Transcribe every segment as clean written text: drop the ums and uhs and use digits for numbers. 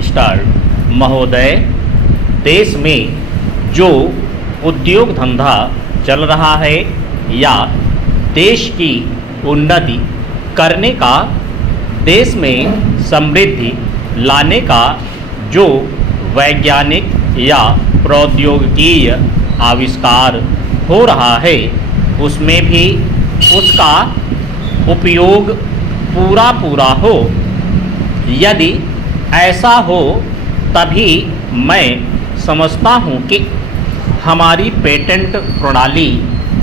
Start. महोदय, देश में जो उद्योग धंधा चल रहा है या देश की उन्नति करने का, देश में समृद्धि लाने का जो वैज्ञानिक या प्रौद्योगिकीय आविष्कार हो रहा है, उसमें भी उसका उपयोग पूरा हो। यदि ऐसा हो तभी मैं समझता हूँ कि हमारी पेटेंट प्रणाली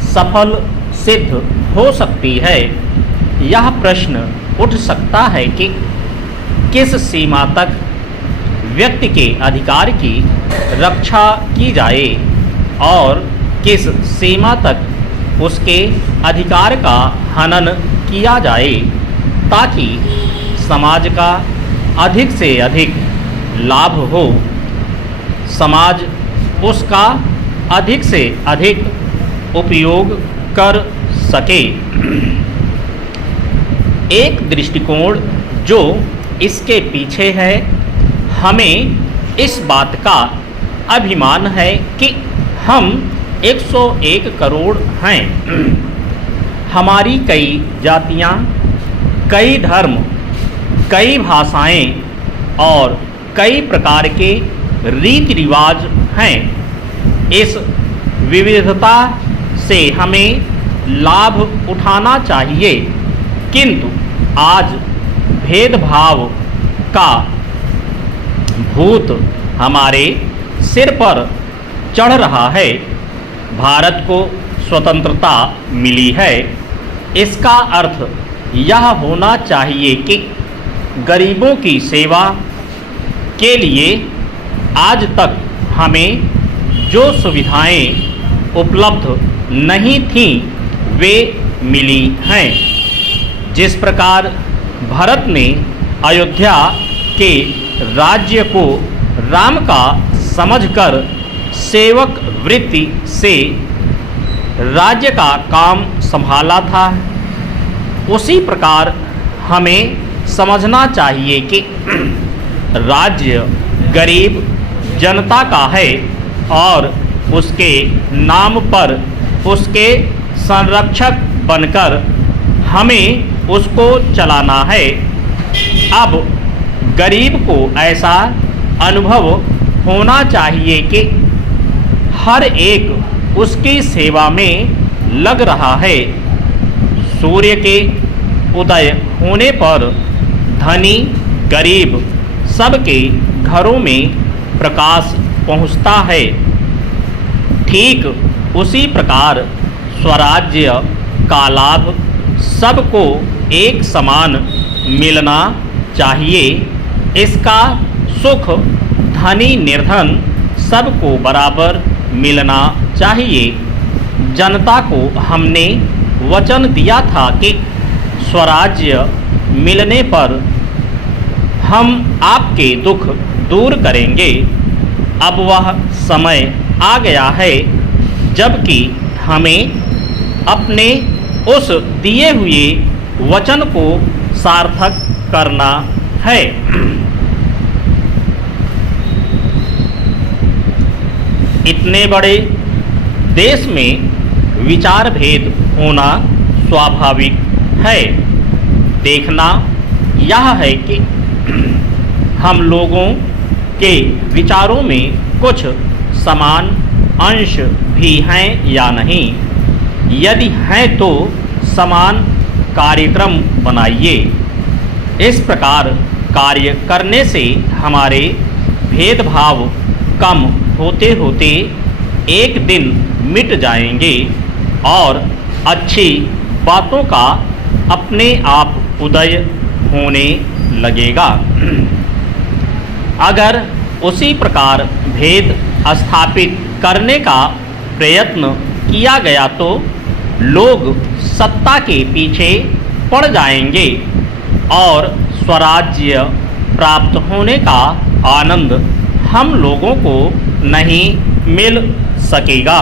सफल सिद्ध हो सकती है। यह प्रश्न उठ सकता है कि किस सीमा तक व्यक्ति के अधिकार की रक्षा की जाए और किस सीमा तक उसके अधिकार का हनन किया जाए, ताकि समाज का अधिक से अधिक लाभ हो, समाज उसका अधिक से अधिक उपयोग कर सके। एक दृष्टिकोण जो इसके पीछे है, हमें इस बात का अभिमान है कि हम 101 करोड़ हैं। हमारी कई जातियां, कई धर्म, कई भाषाएं और कई प्रकार के रीति रिवाज हैं। इस विविधता से हमें लाभ उठाना चाहिए, किंतु आज भेदभाव का भूत हमारे सिर पर चढ़ रहा है। भारत को स्वतंत्रता मिली है, इसका अर्थ यह होना चाहिए कि गरीबों की सेवा के लिए आज तक हमें जो सुविधाएं उपलब्ध नहीं थीं वे मिली हैं। जिस प्रकार भरत ने अयोध्या के राज्य को राम का समझकर सेवक वृत्ति से राज्य का काम संभाला था, उसी प्रकार हमें समझना चाहिए कि राज्य गरीब जनता का है और उसके नाम पर उसके संरक्षक बनकर हमें उसको चलाना है। अब गरीब को ऐसा अनुभव होना चाहिए कि हर एक उसकी सेवा में लग रहा है। सूर्य के उदय होने पर धनी गरीब सबके घरों में प्रकाश पहुंचता है। ठीक उसी प्रकार स्वराज्य का लाभ सबको एक समान मिलना चाहिए। इसका सुख धनी निर्धन सबको बराबर मिलना चाहिए। जनता को हमने वचन दिया था कि स्वराज्य मिलने पर हम आपके दुख दूर करेंगे। अब वह समय आ गया है जबकि हमें अपने उस दिए हुए वचन को सार्थक करना है। इतने बड़े देश में विचार भेद होना स्वाभाविक है। देखना यह है कि हम लोगों के विचारों में कुछ समान अंश भी हैं या नहीं। यदि हैं तो समान कार्यक्रम बनाइए। इस प्रकार कार्य करने से हमारे भेदभाव कम होते होते एक दिन मिट जाएंगे और अच्छी बातों का अपने आप उदय होने लगेगा। अगर उसी प्रकार भेद स्थापित करने का प्रयत्न किया गया तो लोग सत्ता के पीछे पड़ जाएंगे और स्वराज्य प्राप्त होने का आनंद हम लोगों को नहीं मिल सकेगा।